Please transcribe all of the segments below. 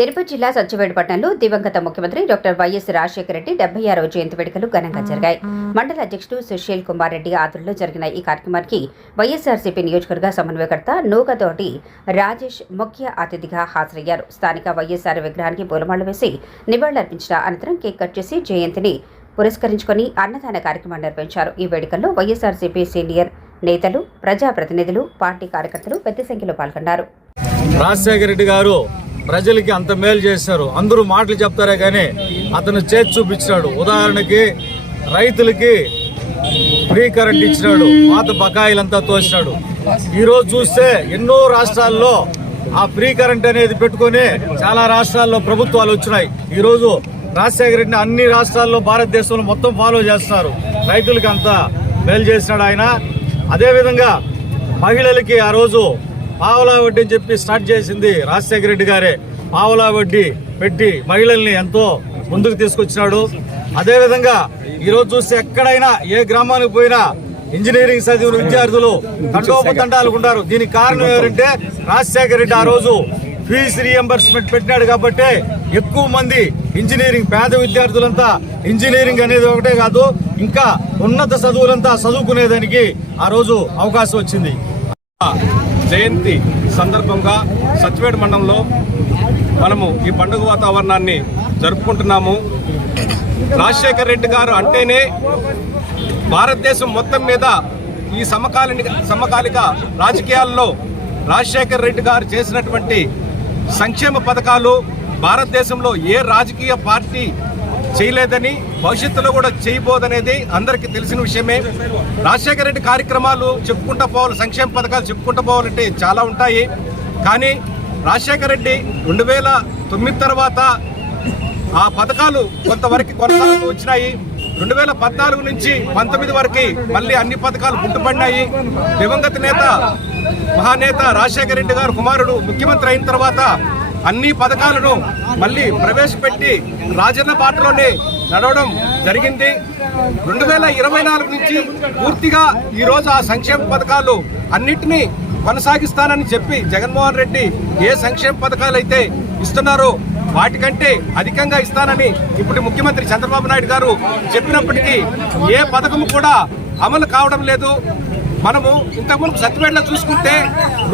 తిరుపతి జిల్లా సత్యవేడుపట్నంలో దివంగత ముఖ్యమంత్రి డాక్టర్ వైఎస్ రాజశేఖర రెడ్డి డెబ్బై ఆరవ జయంతి వేడుకలు ఘనంగా జరిగాయి. మండల అధ్యక్షుడు సుశీల్ కుమార్ రెడ్డి ఆధ్వర్యంలో జరిగిన ఈ కార్యక్రమానికి వైఎస్ఆర్సీపీ నియోజకవర్గ సమన్వయకర్త నూకతోటి రాజేష్ ముఖ్య అతిథిగా హాజరయ్యారు. స్థానిక వైఎస్ఆర్ విగ్రహానికి పూలమాల వేసి నివాళులర్పించిన అనంతరం కేక్ కట్ చేసి జయంతిని పురస్కరించుకొని అన్నదాన కార్యక్రమాన్ని నిర్వహించారు. ఈ వేడుకల్లో వైఎస్ఆర్సీపీ సీనియర్ నేతలు ప్రజాప్రతినిధులు పార్టీ కార్యకర్తలు పెద్ద సంఖ్యలో పాల్గొన్నారు. రాజశేఖర రెడ్డి గారు ప్రజలకి అంత మేలు చేశారు అందరూ మాటలు చెప్తారే కానీ అతను చేతి చూపించినాడు. ఉదాహరణకి రైతులకి ఫ్రీ కరెంట్ ఇచ్చినాడు. పాత బకాయిలంతా తోసినాడు. ఈరోజు చూస్తే ఎన్నో రాష్ట్రాల్లో ఆ ఫ్రీ కరెంట్ అనేది పెట్టుకొని చాలా రాష్ట్రాల్లో ప్రభుత్వాలు వచ్చినాయి. ఈరోజు రాజశేఖర రెడ్డిని అన్ని రాష్ట్రాల్లో భారతదేశంలో మొత్తం ఫాలో చేస్తున్నారు. రైతులకి అంత మేలు చేసినాడు ఆయన. అదేవిధంగా మహిళలకి ఆ రోజు పావలా వడ్డీ అని చెప్పి స్టార్ట్ చేసింది రాజశేఖర రెడ్డి గారే. పావలా వడ్డీ పెట్టి మహిళల్ని ఎంతో ముందుకు తీసుకొచ్చినాడు. అదేవిధంగా ఈరోజు చూస్తే ఎక్కడైనా ఏ గ్రామానికి పోయినా ఇంజనీరింగ్ చదివిన విద్యార్థులు తండోపతండాలు ఉంటారు దీనికి కారణం ఏంటంటే రాజశేఖర రెడ్డి ఆ రోజు ఫీజు రీఎంబర్స్మెంట్ పెట్టినాడు కాబట్టి ఎక్కువ మంది ఇంజనీరింగ్ పేద విద్యార్థులంతా ఇంజనీరింగ్ అనేది ఒకటే కాదు ఇంకా ఉన్నత చదువులంతా చదువుకునేదానికి ఆ రోజు అవకాశం వచ్చింది. జయంతి సందర్భంగా సత్యవేడు మండలంలో మనము ఈ పండుగ వాతావరణాన్ని జరుపుకుంటున్నాము. రాజశేఖర్ రెడ్డి గారు అంటేనే భారతదేశం మొత్తం మీద ఈ సమకాలీన సమకాలిక రాజకీయాల్లో రాజశేఖర్ రెడ్డి గారు చేసినటువంటి సంక్షేమ పథకాలు భారతదేశంలో ఏ రాజకీయ పార్టీ చేయలేదని భవిష్యత్తులో కూడా చేయబోదనేది అందరికీ తెలిసిన విషయమే. రాజశేఖర రెడ్డి కార్యక్రమాలు చెప్పుకుంటూ పోవాలి సంక్షేమ పథకాలు చెప్పుకుంటూ పోవాలంటే చాలా ఉంటాయి. కానీ రాజశేఖర రెడ్డి రెండు వేల తొమ్మిది తర్వాత ఆ పథకాలు కొంతవరకు కొనసాగుతూ వచ్చినాయి. రెండు వేల పద్నాలుగు నుంచి పంతొమ్మిది వరకు మళ్ళీ అన్ని పథకాలు గుర్తుపడినాయి. దివంగత నేత మహానేత రాజశేఖర రెడ్డి గారు కుమారుడు ముఖ్యమంత్రి అయిన తర్వాత అన్ని పథకాలను మళ్ళీ ప్రవేశపెట్టి రాజన్న బాటలోనే నడవడం జరిగింది. రెండు వేల ఇరవై నాలుగు నుంచి పూర్తిగా ఈరోజు ఆ సంక్షేమ పథకాలు అన్నిటినీ కొనసాగిస్తానని చెప్పి జగన్మోహన్ రెడ్డి ఏ సంక్షేమ పథకాలు అయితే ఇస్తున్నారో వాటికంటే అధికంగా ఇస్తానని ఇప్పుడు ముఖ్యమంత్రి చంద్రబాబు నాయుడు గారు చెప్పినప్పటికీ ఏ పథకం కూడా అమలు కావడం లేదు. మనము ఇంతకుముందు సత్యపేటలో చూసుకుంటే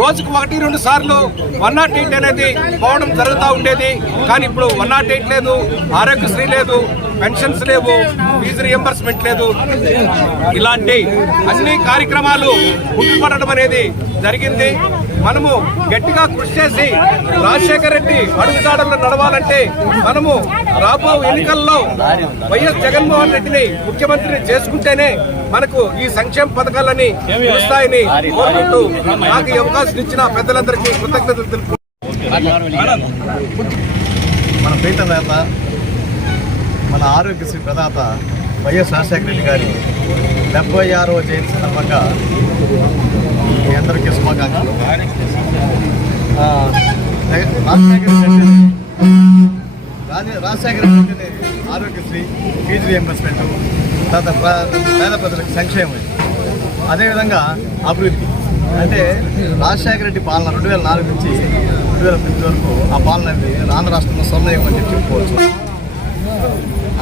రోజుకు ఒకటి రెండు సార్లు వన్ నాట్ ఎయిట్ అనేది పోవడం జరుగుతూ ఉండేది. కానీ ఇప్పుడు వన్ నాట్ ఎయిట్ లేదు ఆరోగ్యశ్రీ లేదు పెన్షన్స్ లేవు ఫీజు రియంబర్స్మెంట్ లేదు. ఇలాంటి అన్ని కార్యక్రమాలు గుర్తుపడడం అనేది జరిగింది. మనము గట్టిగా కృషి చేసి రాజశేఖర రెడ్డి అడుగుజాడల్లో నడవాలంటే మనము రాబో ఎన్నికల్లో వైఎస్ జగన్మోహన్ రెడ్డిని ముఖ్యమంత్రిని చేసుకుంటేనే మనకు ఈ సంక్షేమ పథకాలని వస్తాయని కోరుకుంటూ నాకు ఈ అవకాశం ఇచ్చిన పెద్దలందరికీ కృతజ్ఞతలు తెలుపు మన ప్రీత నేత మన ఆరోగ్యశ్రీ ప్రదాత వైఎస్ రాజశేఖర రెడ్డి గారి డెబ్బై ఆరవ జయంతి సందర్భంగా అందరికీ శుభాకాంక్షలు. రాజశేఖర రెడ్డి రాజశేఖర రెడ్డి ఆరోగ్యశ్రీ ఫీజు రియంబర్స్మెంట్ తర్వాత పేద ప్రజలకు సంక్షేమం అదేవిధంగా అభివృద్ధి. అంటే రాజశేఖర రెడ్డి పాలన రెండు వేల నాలుగు నుంచి రెండు వేల తొమ్మిది వరకు ఆ పాలన అనేది ఆంధ్ర రాష్ట్రంలో స్వర్ణయుగం అని చెప్పి చెప్పుకోవచ్చు.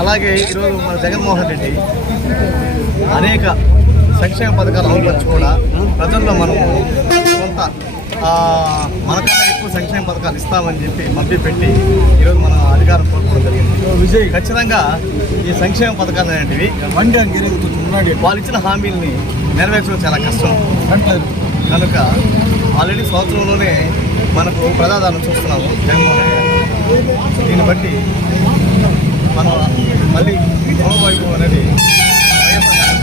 అలాగే ఈరోజు మన జగన్మోహన్ రెడ్డి అనేక సంక్షేమ పథకాలు అమలుపరిచి కూడా ప్రజల్లో మనము కొంత మనకన్నా ఎక్కువ సంక్షేమ పథకాలు ఇస్తామని చెప్పి మభ్య పెట్టి ఈరోజు మనం అధికారం కోరుకోవడం జరిగింది. విజయ్. ఖచ్చితంగా ఈ సంక్షేమ పథకాలు అనేటివి వాళ్ళు ఇచ్చిన హామీల్ని నెరవేర్చడం చాలా కష్టం. కనుక ఆల్రెడీ సంవత్సరంలోనే మనకు ప్రజాదానం చూస్తున్నాము జగన్మోహన్ రెడ్డి. దీన్ని బట్టి మనం మళ్ళీ వైపు అనేది వైఎస్ఆర్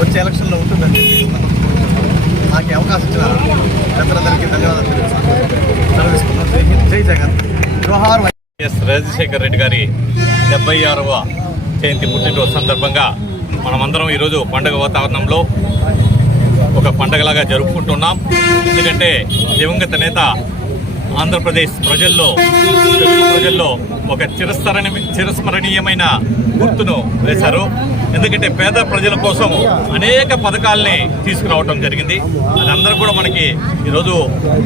వచ్చే ఎలక్షన్లో ఉంటుందని చెప్పి నాకు అవకాశం ఇచ్చిన పెద్దలందరికీ ధన్యవాదాలు జై జగన్. జోహార్ ఎస్ రాజశేఖర్ రెడ్డి గారి డెబ్బై ఆరవ జయంతి పుట్టినరోజు సందర్భంగా మనమందరం ఈరోజు పండగ వాతావరణంలో ఒక పండగలాగా జరుపుకుంటున్నాం. ఎందుకంటే దివంగత నేత ఆంధ్రప్రదేశ్ ప్రజల్లో తెలుగు ప్రజల్లో ఒక చిరస్మరణ చిరస్మరణీయమైన గుర్తును వేశారు. ఎందుకంటే పేద ప్రజల కోసం అనేక పథకాల్ని తీసుకురావటం జరిగింది. అదందరూ కూడా మనకి ఈరోజు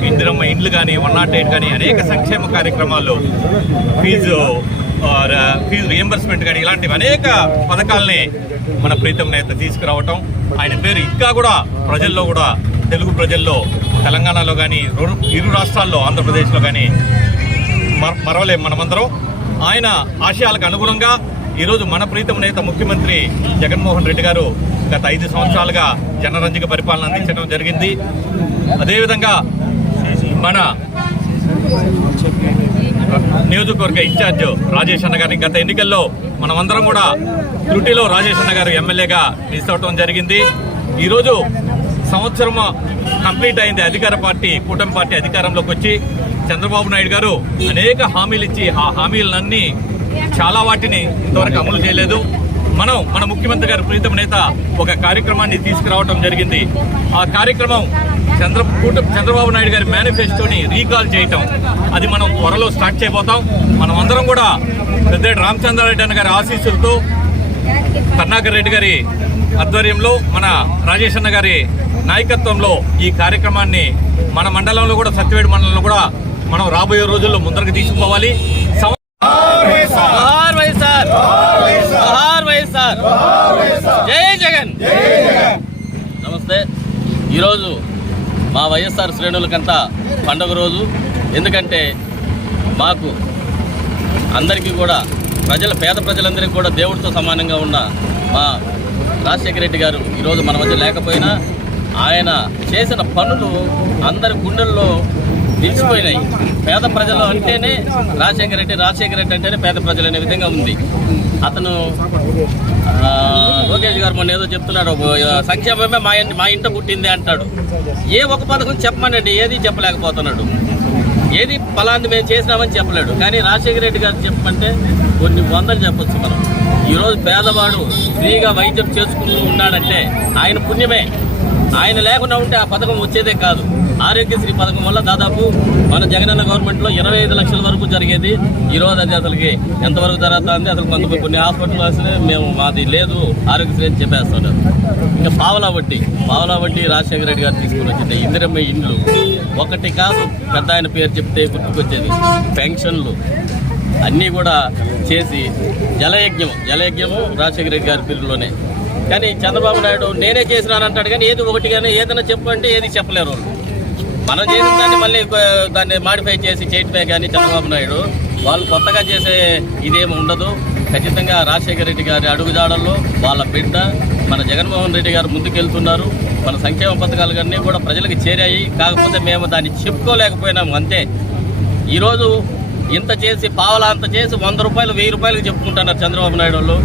ఇందిరమ్మ ఇండ్లు కానీ వన్ నాట్ ఎయిట్ కానీ అనేక సంక్షేమ కార్యక్రమాలు ఫీజు ఫీజు రియంబర్స్మెంట్ కానీ ఇలాంటివి అనేక పథకాల్ని మన ప్రీతం నేత తీసుకురావటం. ఆయన పేరు ఇంకా కూడా ప్రజల్లో కూడా తెలుగు ప్రజల్లో తెలంగాణలో కానీ ఇరు రాష్ట్రాల్లో ఆంధ్రప్రదేశ్లో కానీ మర- మరవలేం మనమందరం. ఆయన ఆశయాలకు అనుగుణంగా ఈరోజు మన ప్రీతం నేత ముఖ్యమంత్రి జగన్మోహన్ రెడ్డి గారు గత ఐదు సంవత్సరాలుగా జనరంజక పరిపాలన అందించడం జరిగింది. అదేవిధంగా మన నియోజకవర్గ ఇన్ఛార్జ్ రాజేష్ అన్న గారిని గత ఎన్నికల్లో మనమందరం కూడా త్రుటిలో రాజేష్ అన్న గారు ఎమ్మెల్యేగా మిస్ జరిగింది. ఈరోజు సంవత్సరం కంప్లీట్ అయింది అధికార పార్టీ కూటమి పార్టీ అధికారంలోకి వచ్చి చంద్రబాబు నాయుడు గారు అనేక హామీలు ఇచ్చి ఆ హామీలన్నీ చాలా వాటిని ఇంతవరకు అమలు చేయలేదు. మనం మన ముఖ్యమంత్రి గారు ప్రీతం నేత ఒక కార్యక్రమాన్ని తీసుకురావడం జరిగింది. ఆ కార్యక్రమం చంద్ర చంద్రబాబు నాయుడు గారి మేనిఫెస్టోని రీకాల్ చేయటం. అది మనం త్వరలో స్టార్ట్ చేయబోతాం. మనం అందరం కూడా పెద్ద రామచంద్రారెడ్డి అన్న గారి ఆశీస్సులతో కర్ణాకర్ రెడ్డి గారి ఆధ్వర్యంలో మన రాజేష్ అన్న గారి నాయకత్వంలో ఈ కార్యక్రమాన్ని మన మండలంలో కూడా సత్యవేడి మండలంలో కూడా మనం రాబోయే రోజుల్లో ముందరకు తీసుకుపోవాలి. జోహార్ వైఎస్ఆర్. జోహార్ వైఎస్ఆర్. జై జగన్. నమస్తే. ఈరోజు మా వైఎస్ఆర్ శ్రేణులకంతా పండుగ రోజు. ఎందుకంటే మాకు అందరికీ కూడా ప్రజల పేద ప్రజలందరికీ కూడా దేవుడితో సమానంగా ఉన్న మా రాజశేఖర రెడ్డి గారు ఈరోజు మన మధ్య లేకపోయినా ఆయన చేసిన పనులు అందరి గుండెల్లో నిలిచిపోయినాయి. పేద ప్రజలు అంటేనే రాజశేఖర రెడ్డి రాజశేఖర రెడ్డి అంటేనే పేద ప్రజలు అనే విధంగా ఉంది. అతను లోకేష్ గారు మొన్న ఏదో చెప్తున్నాడు సంక్షేమమే మా మా ఇంట పుట్టింది అంటాడు. ఏ ఒక పథకం చెప్పమనండి ఏది చెప్పలేకపోతున్నాడు. ఏది ఫలాన్ని మేము చేసినామని చెప్పలేడు. కానీ రాజశేఖర రెడ్డి గారు చెప్పమంటే కొన్ని వందలు చెప్పొచ్చు మనం. ఈరోజు పేదవాడు ఫ్రీగా వైద్యం చేసుకుంటూ ఉన్నాడంటే ఆయన పుణ్యమే. ఆయన లేకుండా ఉంటే ఆ పథకం వచ్చేదే కాదు. ఆరోగ్యశ్రీ పథకం వల్ల దాదాపు మన జగనన్న గవర్నమెంట్లో ఇరవై ఐదు లక్షల వరకు జరిగేది. ఈ రోజు అది అసలుకి ఎంతవరకు జరుగుతుంది? అసలు కొంత కొన్ని హాస్పిటల్ అసలు మేము మాది లేదు ఆరోగ్యశ్రీ అని చెప్పేస్తున్నారు. ఇంకా పావలా వడ్డీ పావలా వడ్డీ రాజశేఖర రెడ్డి గారు తీసుకుని వచ్చింది. ఇందిరమ్మ ఇండ్లు ఒకటి కాదు పెద్ద ఆయన పేరు చెప్తే గుర్తుకొచ్చేది. పెన్షన్లు అన్నీ కూడా చేసి జలయజ్ఞం జలయజ్ఞము రాజశేఖర రెడ్డి గారి పేరులోనే. కానీ చంద్రబాబు నాయుడు నేనే చేసినానంటాడు కానీ ఏది ఒకటి కానీ ఏదైనా చెప్పంటే ఏది చెప్పలేరు వాళ్ళు. మనం చేసిన దాన్ని మళ్ళీ దాన్ని మాడిఫై చేసి చేయటమే కానీ చంద్రబాబు నాయుడు. వాళ్ళు కొత్తగా చేసే ఇదేమి ఉండదు. ఖచ్చితంగా రాజశేఖర రెడ్డి గారి అడుగుజాడల్లో వాళ్ళ బిడ్డ మన జగన్మోహన్ రెడ్డి గారు ముందుకెళ్తున్నారు. మన సంక్షేమ పథకాలు అన్నీ కూడా ప్రజలకు చేరాయి. కాకపోతే మేము దాన్ని చెప్పుకోలేకపోయినాము అంతే. ఈరోజు ఇంత చేసి పావలా అంత చేసి వంద రూపాయలు వెయ్యి రూపాయలకు చెప్పుకుంటున్నారు చంద్రబాబు నాయుడు వాళ్ళు.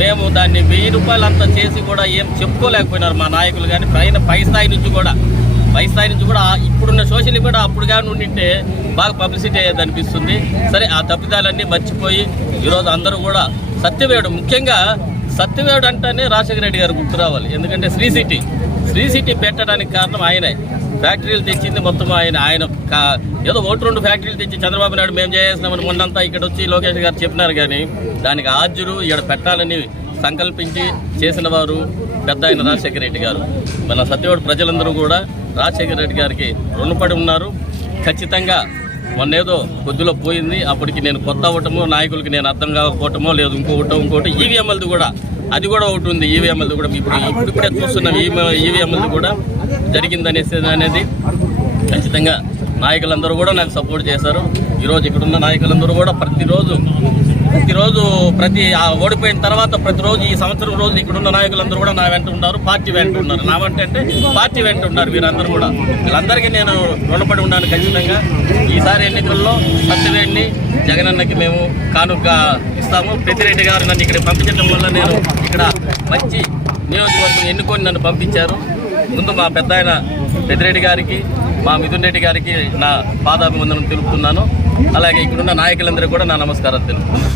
మేము దాన్ని వెయ్యి రూపాయలు అంత చేసి కూడా ఏం చెప్పుకోలేకపోయినారు మా నాయకులు కానీ పైన పై స్థాయి నుంచి కూడా. పై స్థాయి నుంచి కూడా ఇప్పుడున్న సోషల్ కూడా అప్పుడు కానీ ఉండింటే బాగా పబ్లిసిటీ అయ్యేది అనిపిస్తుంది. సరే ఆ తప్పిదాలన్నీ మర్చిపోయి ఈరోజు అందరూ కూడా సత్యవేడు ముఖ్యంగా సత్యవేడు అంటేనే రాజశేఖర రెడ్డి గారు గుర్తు రావాలి. ఎందుకంటే శ్రీ సిటీ శ్రీ సిటీ పెట్టడానికి కారణం ఆయనే. ఫ్యాక్టరీలు తెచ్చింది మొత్తం ఆయన ఆయన కా- ఏదో ఒకటి రెండు ఫ్యాక్టరీలు తెచ్చి చంద్రబాబు నాయుడు మేము చేసేసినామని మొన్నంతా ఇక్కడ వచ్చి లోకేష్ గారు చెప్పినారు కానీ దానికి ఆద్యులు ఇక్కడ పెట్టాలని సంకల్పించి చేసిన వారు పెద్ద ఆయన రాజశేఖర రెడ్డి గారు. మన సత్యవాడు ప్రజలందరూ కూడా రాజశేఖర రెడ్డి గారికి రుణపడి ఉన్నారు. ఖచ్చితంగా మొన్నేదో కొద్దిలో పోయింది. అప్పటికి నేను కొత్త అవ్వటము నాయకులకి నేను అర్థం కాకపోవటమో లేదు ఇంకొకటో ఇంకోటి ఈవీఎంఎల్ది కూడా. అది కూడా ఒకటి ఉంది ఈవీఎంఎల్ది కూడా. ఇప్పుడు ఇప్పుడు ఇప్పుడే చూస్తున్నాం ఈవీఎంఎల్ది కూడా జరిగిందనేసి అనేది ఖచ్చితంగా నాయకులందరూ కూడా నాకు సపోర్ట్ చేశారు. ఈరోజు ఇక్కడున్న నాయకులందరూ కూడా ప్రతిరోజు ప్రతిరోజు ప్రతి ఆ ఓడిపోయిన తర్వాత ప్రతిరోజు ఈ సంవత్సరం రోజులు ఇక్కడున్న నాయకులందరూ కూడా నా వెంట ఉన్నారు పార్టీ వెంట ఉన్నారు. నా వెంట అంటే పార్టీ వెంట ఉన్నారు వీరందరూ కూడా. వీళ్ళందరికీ నేను రుణపడి ఉన్నాను ఖచ్చితంగా. ఈసారి ఎన్నికల్లో సత్యవేడిని జగనన్నకి మేము కానుక ఇస్తాము. పెద్దిరెడ్డి గారు నన్ను ఇక్కడ పంపించడం వల్ల నేను ఇక్కడ మంచి నియోజకవర్గం ఎన్నుకొని నన్ను పంపించారు. ముందు మా పెద్ద ఆయన పెద్దిరెడ్డి గారికి మా మిథున్ రెడ్డి గారికి నా పాదాభివందనం తెలుపుతున్నాను. అలాగే ఇక్కడున్న నాయకులందరికీ కూడా నా నమస్కారం తెలుపుతున్నాను.